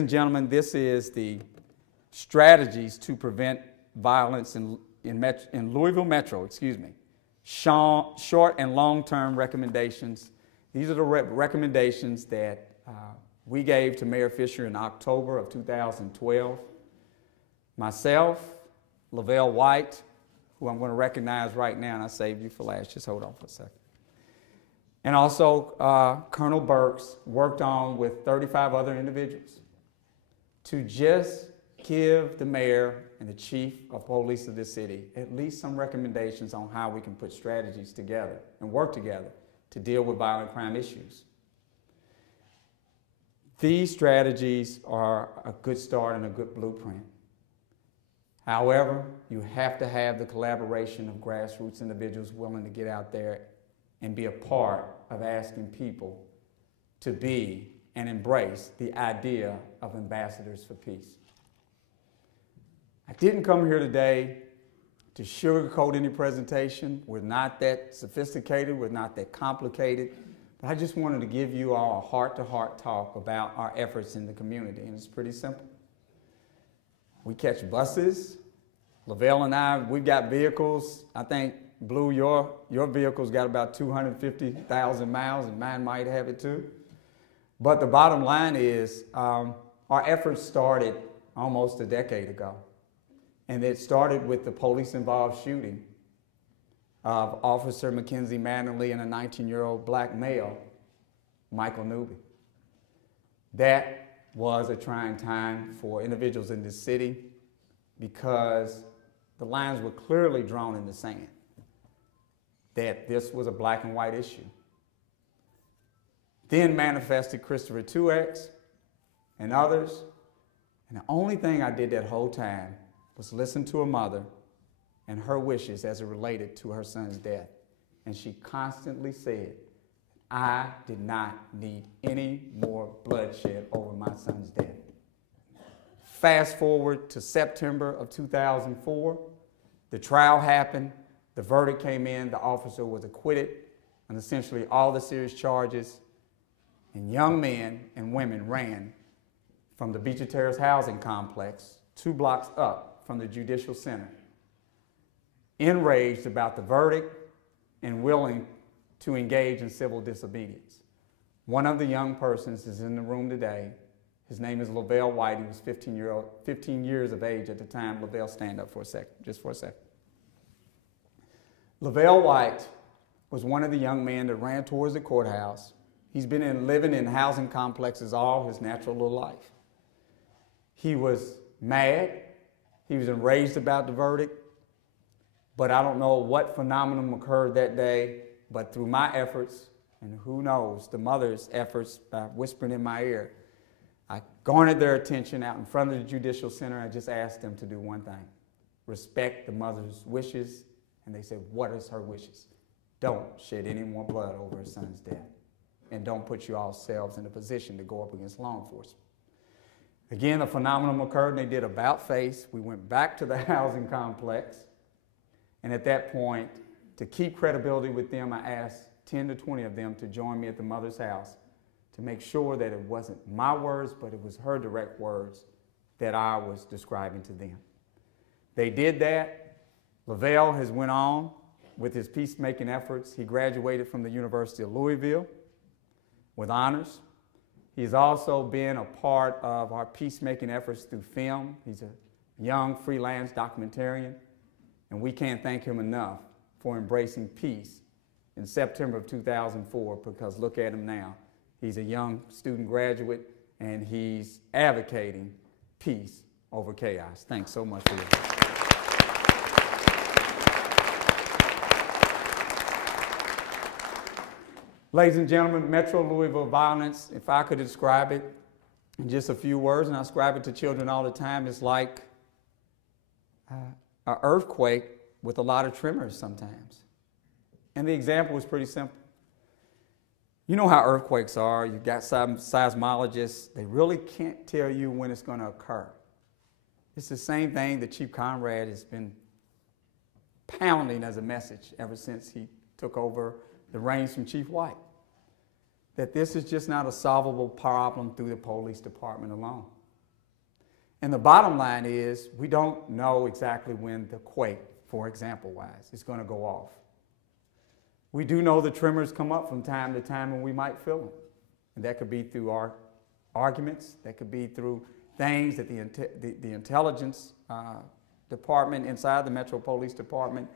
Ladies and gentlemen, this is the strategies to prevent violence in Louisville Metro, short and long-term recommendations. These are the recommendations that we gave to Mayor Fisher in October of 2012. Myself, Lavelle White, who I'm going to recognize right now, and I saved you for last, just hold on for a second. And also Colonel Burks worked on with 35 other individuals to just give the mayor and the chief of police of this city at least some recommendations on how we can put strategies together and work together to deal with violent crime issues. These strategies are a good start and a good blueprint. However, you have to have the collaboration of grassroots individuals willing to get out there and be a part of asking people to be and embrace the idea of ambassadors for peace. I didn't come here today to sugarcoat any presentation. We're not that sophisticated, we're not that complicated, but I just wanted to give you all a heart-to-heart talk about our efforts in the community, and it's pretty simple. We catch buses. Lavelle and I, we've got vehicles. I think, Blue, your vehicle's got about 250,000 miles, and mine might have it too. But the bottom line is our efforts started almost a decade ago. And it started with the police-involved shooting of Officer Mackenzie Mattingly and a 19-year-old black male, Michael Newby. That was a trying time for individuals in this city because the lines were clearly drawn in the sand that this was a black and white issue. Then manifested Christopher 2X and others, and the only thing I did that whole time was listen to a mother and her wishes as it related to her son's death. And she constantly said, I did not need any more bloodshed over my son's death. Fast forward to September of 2004, the trial happened, the verdict came in, the officer was acquitted on essentially all the serious charges, and young men and women ran from the Beecher Terrace housing complex 2 blocks up from the Judicial Center, enraged about the verdict and willing to engage in civil disobedience. One of the young persons is in the room today. His name is Lavelle White. He was 15 years of age at the time. Lavelle, stand up for a second, just for a second. Lavelle White was one of the young men that ran towards the courthouse. He's been living in housing complexes all his natural little life. He was mad. He was enraged about the verdict. But I don't know what phenomenon occurred that day, but through my efforts, and who knows, the mother's efforts by whispering in my ear, I garnered their attention out in front of the Judicial Center. I just asked them to do one thing: respect the mother's wishes. And they said, what is her wishes? Don't shed any more blood over her son's death. And don't put you yourselves in a position to go up against law enforcement. Again, a phenomenon occurred, and they did about face. We went back to the housing complex. And at that point, to keep credibility with them, I asked 10 to 20 of them to join me at the mother's house to make sure that it wasn't my words, but it was her direct words that I was describing to them. They did that. Lavelle has went on with his peacemaking efforts. He graduated from the University of Louisville with honors. He's also been a part of our peacemaking efforts through film. He's a young freelance documentarian, and we can't thank him enough for embracing peace in September of 2004, because look at him now. He's a young student graduate, and he's advocating peace over chaos. Thanks so much for your time. Ladies and gentlemen, Metro Louisville violence, if I could describe it in just a few words, and I describe it to children all the time, it's like an earthquake with a lot of tremors sometimes. And the example is pretty simple. You know how earthquakes are. You've got some seismologists. They really can't tell you when it's going to occur. It's the same thing that Chief Conrad has been pounding as a message ever since he took over the reins from Chief White, that this is just not a solvable problem through the police department alone. And the bottom line is we don't know exactly when the quake, for example-wise, is going to go off. We do know the tremors come up from time to time and we might feel them. And that could be through our arguments. That could be through things that the intelligence department inside the Metro Police Department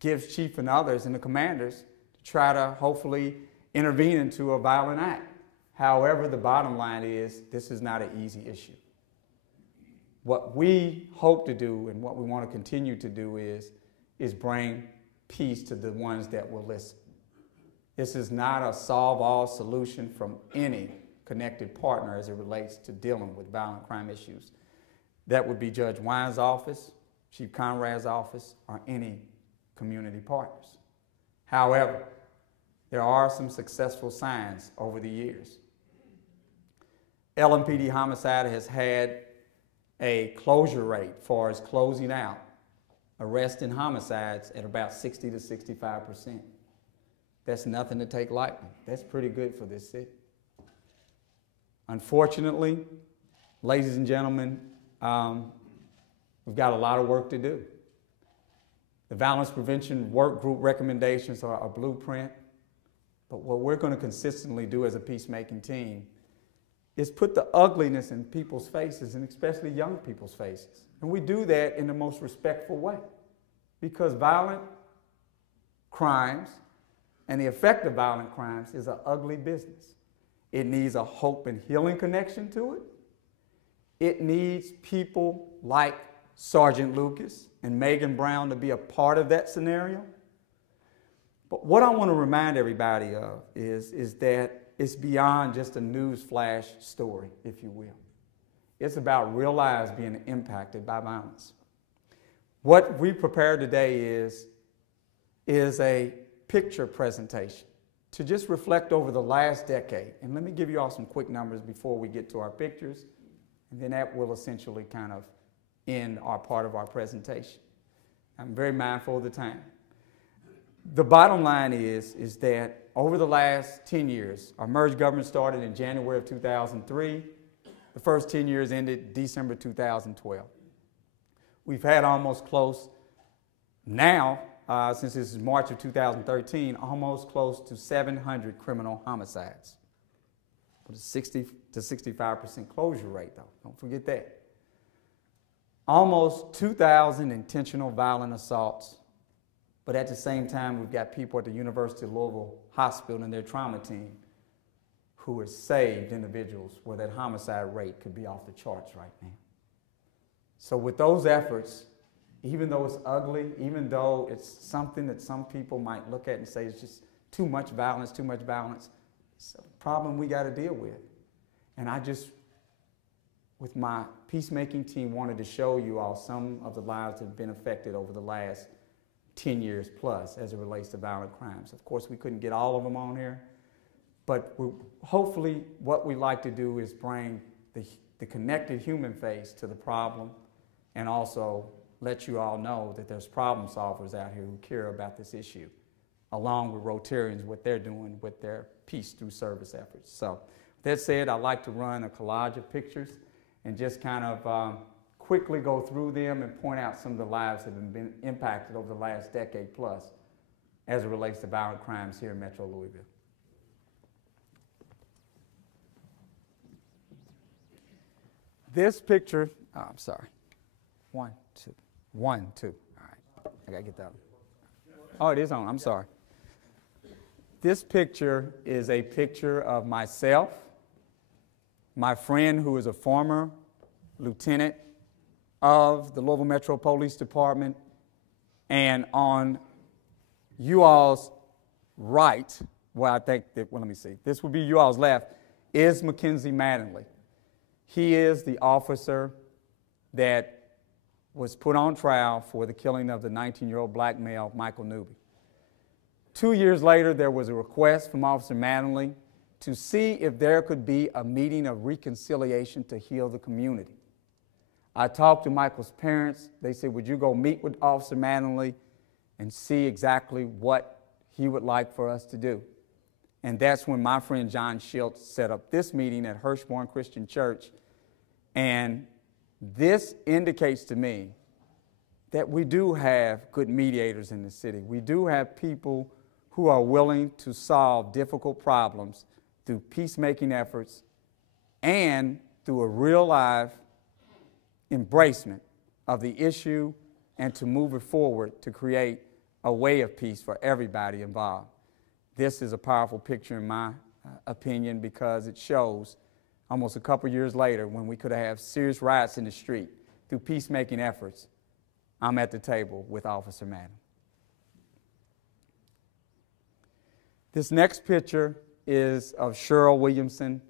gives chief and others and the commanders to try to hopefully intervene into a violent act. However, the bottom line is this is not an easy issue. What we hope to do and what we want to continue to do is bring peace to the ones that will listen. This is not a solve-all solution from any connected partner as it relates to dealing with violent crime issues. That would be Judge Wine's office, Chief Conrad's office, or any community partners. However, there are some successful signs over the years. LMPD homicide has had a closure rate for as closing out arrests and homicides at about 60 to 65%. That's nothing to take lightly. That's pretty good for this city. Unfortunately, ladies and gentlemen, we've got a lot of work to do. The Violence Prevention Work Group recommendations are a blueprint, but what we're going to consistently do as a peacemaking team is put the ugliness in people's faces, and especially young people's faces. And we do that in the most respectful way, because violent crimes and the effect of violent crimes is an ugly business. It needs a hope and healing connection to it. It needs people like Sergeant Lucas and Megan Brown to be a part of that scenario. But what I want to remind everybody of is that it's beyond just a news flash story, if you will. It's about real lives being impacted by violence. What we prepared today is a picture presentation to just reflect over the last decade. And let me give you all some quick numbers before we get to our pictures, and then that will essentially kind of end our part of our presentation. I'm very mindful of the time. The bottom line is that over the last 10 years, our merged government started in January of 2003. The first 10 years ended December 2012. We've had almost close now, since this is March of 2013, almost close to 700 criminal homicides. With a 60 to 65% closure rate, though. Don't forget that. Almost 2,000 intentional violent assaults. But at the same time, we've got people at the University of Louisville Hospital and their trauma team who have saved individuals where that homicide rate could be off the charts right now. So with those efforts, even though it's ugly, even though it's something that some people might look at and say it's just too much violence, it's a problem we got to deal with. And I just, with my peacemaking team, wanted to show you all some of the lives that have been affected over the last 10 years plus as it relates to violent crimes. Of course, we couldn't get all of them on here, but hopefully what we like to do is bring the connected human face to the problem, and also let you all know that there's problem solvers out here who care about this issue, along with Rotarians, what they're doing with their peace through service efforts. So that said, I like to run a collage of pictures and just kind of quickly go through them and point out some of the lives that have been impacted over the last decade plus as it relates to violent crimes here in Metro Louisville. This picture, oh, I'm sorry. 1, 2, 1, 2. All right, I gotta get that one. Oh, it is on, I'm sorry. This picture is a picture of myself, my friend who is a former lieutenant of the Louisville Metro Police Department, and on you all's right, well, I think that, well, let me see, this would be you all's left, is Mackenzie Mattingly. He is the officer that was put on trial for the killing of the 19-year-old black male, Michael Newby. 2 years later, there was a request from Officer Mattingly to see if there could be a meeting of reconciliation to heal the community. I talked to Michael's parents. They said, would you go meet with Officer Mattingly and see exactly what he would like for us to do? And that's when my friend John Schiltz set up this meeting at Hirschborn Christian Church. And This indicates to me that we do have good mediators in the city. We do have people who are willing to solve difficult problems through peacemaking efforts and through a real life embracement of the issue and to move it forward to create a way of peace for everybody involved. This is a powerful picture in my opinion because it shows almost a couple years later when we could have serious riots in the street through peacemaking efforts, I'm at the table with Officer Madden. This next picture is of Cheryl Williamson,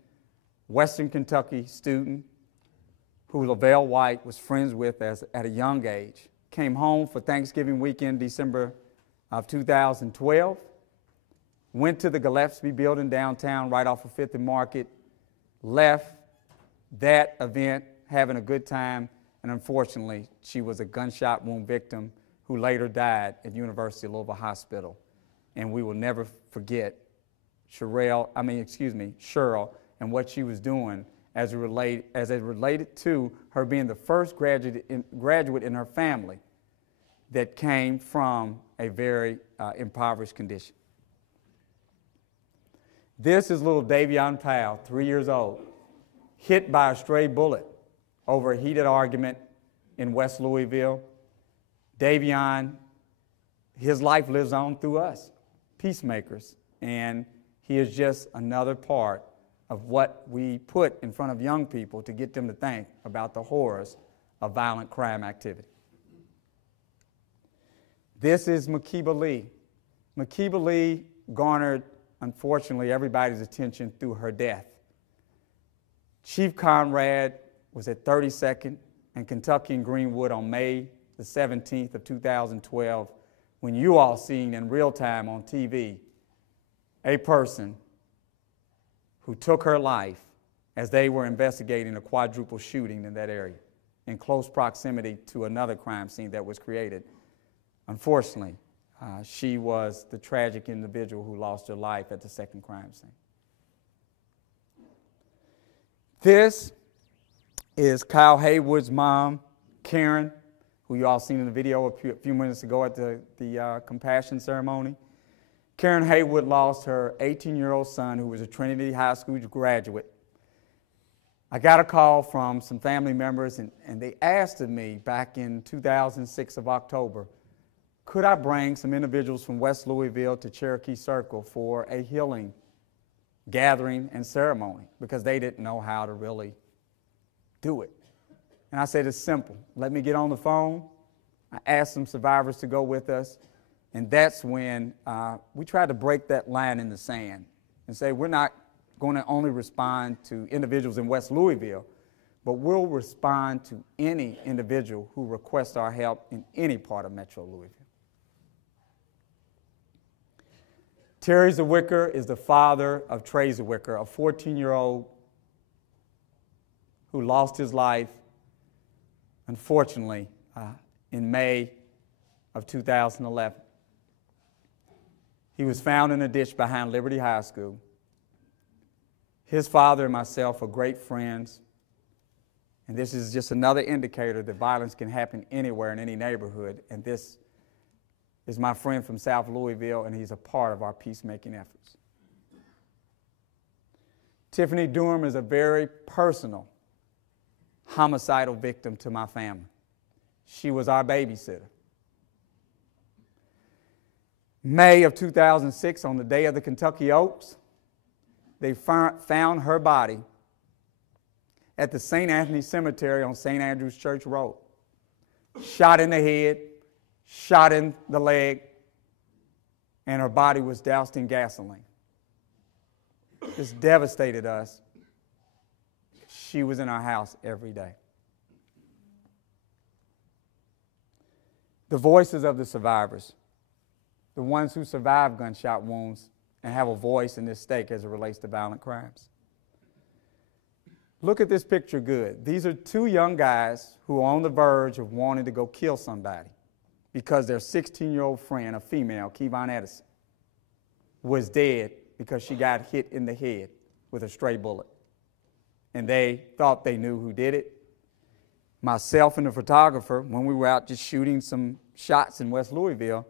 Western Kentucky student who Lavelle White was friends with at a young age. Came home for Thanksgiving weekend, December of 2012. Went to the Gillespie building downtown right off of 5th and Market. Left that event having a good time, and unfortunately, she was a gunshot wound victim who later died at University of Louisville Hospital. And we will never forget Cheryl and what she was doing as it related to her being the first graduate in her family that came from a very impoverished condition. This is little Davion Powell, 3 years old, hit by a stray bullet over a heated argument in West Louisville. Davion, his life lives on through us, peacemakers, and he is just another part of what we put in front of young people to get them to think about the horrors of violent crime activity. This is Makiba Lee. Makiba Lee garnered, unfortunately, everybody's attention through her death. Chief Conrad was at 32nd and Kentucky and Greenwood on May the 17th of 2012 when you all seen in real time on TV a person who took her life as they were investigating a quadruple shooting in that area in close proximity to another crime scene that was created. Unfortunately, she was the tragic individual who lost her life at the second crime scene. This is Kyle Haywood's mom, Karen, who you all seen in the video a few minutes ago at the compassion ceremony. Karen Haywood lost her 18-year-old son, who was a Trinity High School graduate. I got a call from some family members, and they asked of me back in 2006 of October, could I bring some individuals from West Louisville to Cherokee Circle for a healing gathering and ceremony, because they didn't know how to really do it. And I said, it's simple. Let me get on the phone. I asked some survivors to go with us, and that's when we tried to break that line in the sand and say we're not going to only respond to individuals in West Louisville, but we'll respond to any individual who requests our help in any part of Metro Louisville. Terry Zawicker is the father of Trey Zawicker, a 14-year-old who lost his life, unfortunately, in May of 2011. He was found in a ditch behind Liberty High School. His father and myself are great friends, and this is just another indicator that violence can happen anywhere in any neighborhood, and this is my friend from South Louisville, and he's a part of our peacemaking efforts. Tiffany Durham is a very personal homicidal victim to my family. She was our babysitter. May of 2006, on the day of the Kentucky Oaks, they found her body at the St. Anthony Cemetery on St. Andrews Church Road. Shot in the head, shot in the leg, and her body was doused in gasoline. This devastated us. She was in our house every day. The voices of the survivors, the ones who survived gunshot wounds and have a voice in this state as it relates to violent crimes. Look at this picture good. These are two young guys who are on the verge of wanting to go kill somebody because their 16-year-old friend, a female, Kevon Edison, was dead because she got hit in the head with a stray bullet. And they thought they knew who did it. myself and the photographer, when we were out just shooting some shots in West Louisville,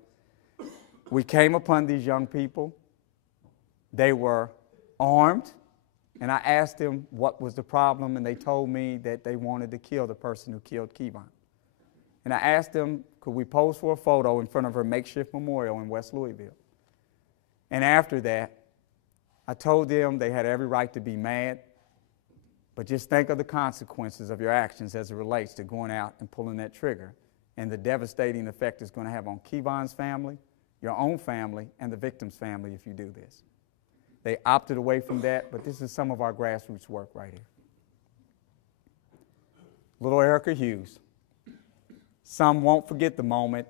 we came upon these young people. They were armed, and I asked them what was the problem, and they told me that they wanted to kill the person who killed Kevon. And I asked them, could we pose for a photo in front of her makeshift memorial in West Louisville? And after that, I told them they had every right to be mad, but just think of the consequences of your actions as it relates to going out and pulling that trigger and the devastating effect it's going to have on Kevon's family, your own family, and the victim's family if you do this. They opted away from that, but this is some of our grassroots work right here. Little Erica Hughes. Some won't forget the moment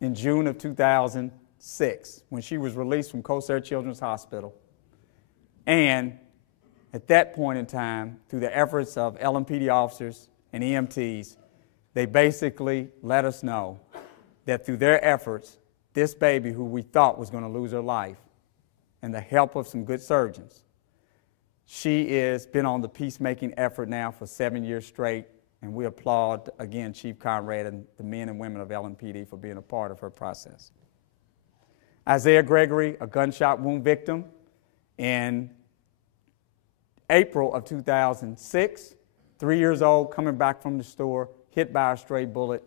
in June of 2006 when she was released from Kosair Children's Hospital. And at that point in time, through the efforts of LMPD officers and EMTs, they basically let us know that through their efforts, this baby who we thought was going to lose her life, and the help of some good surgeons, she has been on the peacemaking effort now for 7 years straight, and we applaud, again, Chief Conrad and the men and women of LMPD for being a part of her process. Isaiah Gregory, a gunshot wound victim, in April of 2006, 3 years old, coming back from the store, hit by a stray bullet.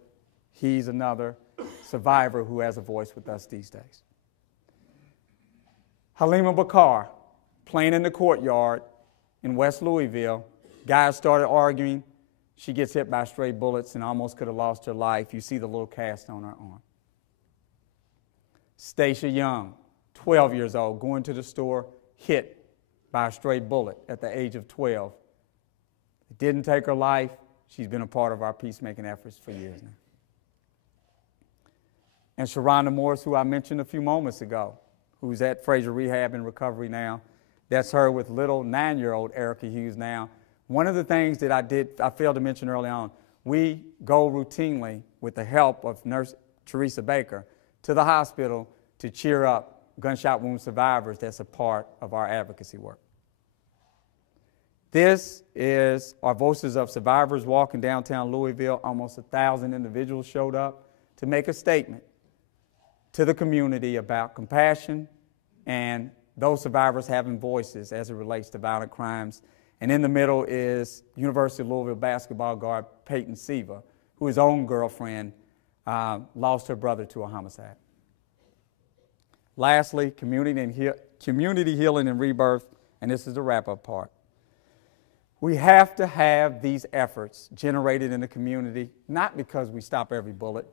He's another survivor who has a voice with us these days. Halima Bakar, playing in the courtyard in West Louisville. Guys started arguing. She gets hit by stray bullets and almost could have lost her life. You see the little cast on her arm. Stacia Young, 12 years old, going to the store, hit by a stray bullet at the age of 12. It didn't take her life. She's been a part of our peacemaking efforts for years now. And Sharonda Morris, who I mentioned a few moments ago, who's at Fraser Rehab in recovery now. That's her with little 9-year-old Erica Hughes now. One of the things that I failed to mention early on, we go routinely with the help of Nurse Teresa Baker to the hospital to cheer up gunshot wound survivors. That's a part of our advocacy work. This is our Voices of Survivors walk in downtown Louisville. Almost 1,000 individuals showed up to make a statement to the community about compassion and those survivors having voices as it relates to violent crimes. And in the middle is University of Louisville basketball guard Peyton Siva, who his own girlfriend lost her brother to a homicide. Lastly, community healing and rebirth, and this is the wrap-up part. We have to have these efforts generated in the community, not because we stop every bullet,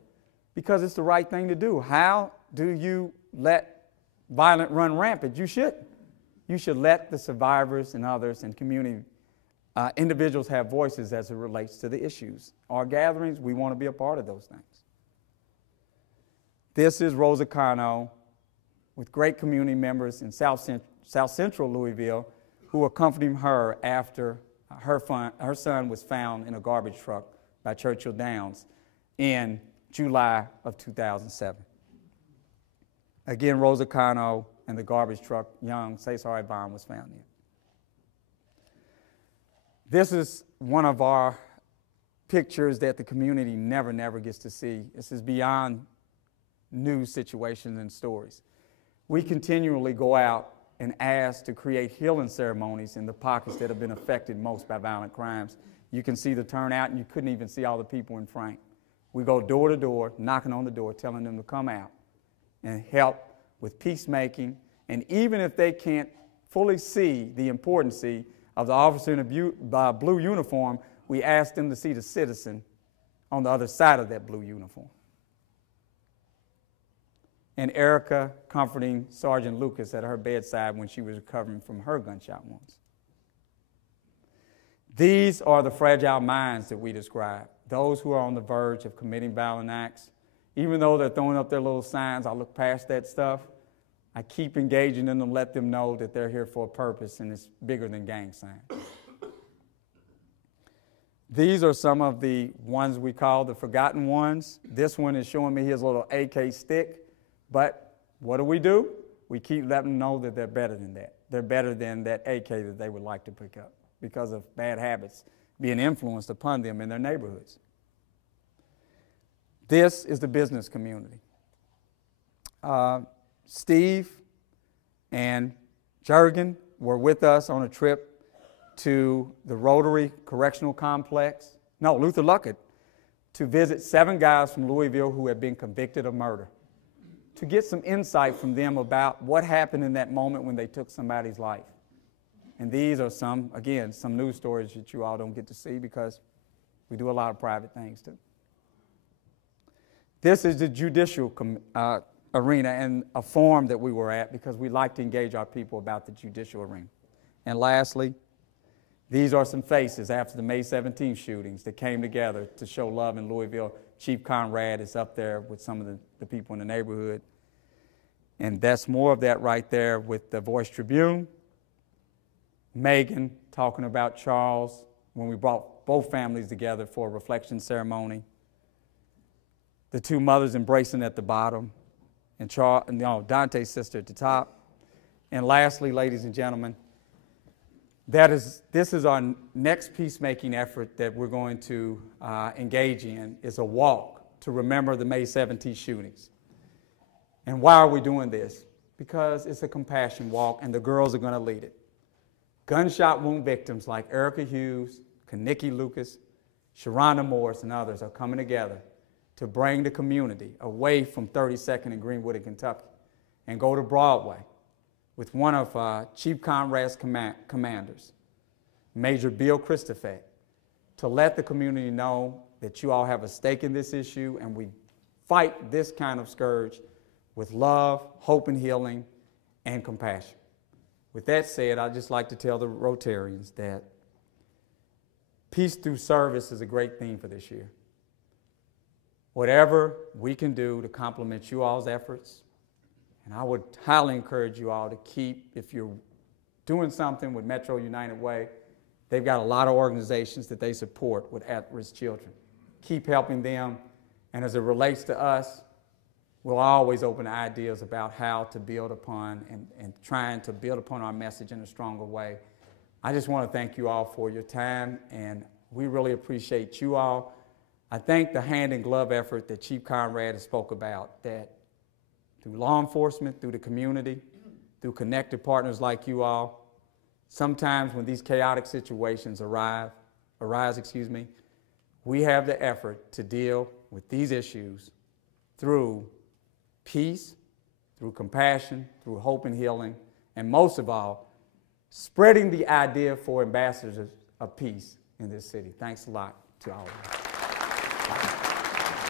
because it's the right thing to do. How do you let violence run rampant? You shouldn't. You should let the survivors and others and community individuals have voices as it relates to the issues. Our gatherings, we want to be a part of those things. This is Rosa Cano with great community members in South Central Louisville who accompanied her after her son was found in a garbage truck by Churchill Downs in July of 2007. Again, Rosa Cano and the garbage truck, young Cesar Ivan was found in. This is one of our pictures that the community never gets to see. This is beyond news situations and stories. We continually go out and ask to create healing ceremonies in the pockets that have been affected most by violent crimes. You can see the turnout, and you couldn't even see all the people in front. We go door to door, knocking on the door, telling them to come out and help with peacemaking. And even if they can't fully see the importance of the officer in a blue uniform, we ask them to see the citizen on the other side of that blue uniform. And Erica comforting Sergeant Lucas at her bedside when she was recovering from her gunshot wounds. These are the fragile minds that we describe, those who are on the verge of committing violent acts. Even though they're throwing up their little signs, I look past that stuff. I keep engaging in them, let them know that they're here for a purpose and it's bigger than gang signs. These are some of the ones we call the forgotten ones. This one is showing me his little AK stick. But what do? We keep letting them know that they're better than that. They're better than that AK that they would like to pick up because of bad habits being influenced upon them in their neighborhoods. This is the business community. Steve and Jurgen were with us on a trip to the Rotary Correctional Complex, Luther Luckett, to visit 7 guys from Louisville who had been convicted of murder, to get some insight from them about what happened in that moment when they took somebody's life. And these are some news stories that you all don't get to see because we do a lot of private things too. This is the judicial arena and a forum that we were at because we like to engage our people about the judicial arena. And lastly, these are some faces after the May 17th shootings that came together to show love in Louisville. Chief Conrad is up there with some of the people in the neighborhood. And that's more of that right there with the Voice Tribune. Megan talking about Charles when we brought both families together for a reflection ceremony. The 2 mothers embracing at the bottom, and Dante's sister at the top. And lastly, ladies and gentlemen, this is our next peacemaking effort that we're going to engage in, is a walk to remember the May 17th shootings. And why are we doing this? Because it's a compassion walk, and the girls are going to lead it. Gunshot wound victims like Erica Hughes, Kanicki Lucas, Sharonda Morris, and others are coming together to bring the community away from 32nd and Greenwood in Kentucky and go to Broadway with one of Chief Conrad's commanders, Major Bill Christopher, to let the community know that you all have a stake in this issue and we fight this kind of scourge with love, hope and healing, and compassion. With that said, I'd just like to tell the Rotarians that peace through service is a great theme for this year. Whatever we can do to complement you all's efforts, and I would highly encourage you all to keep, if you're doing something with Metro United Way, they've got a lot of organizations that they support with at-risk children. Keep helping them, and as it relates to us, we'll always open ideas about how to build upon and trying to build upon our message in a stronger way. I just want to thank you all for your time, and we really appreciate you all. I thank the hand-in-glove effort that Chief Conrad has spoke about, that through law enforcement, through the community, through connected partners like you all, sometimes when these chaotic situations arise, we have the effort to deal with these issues through peace, through compassion, through hope and healing, and most of all, spreading the idea for ambassadors of peace in this city. Thanks a lot to all of you.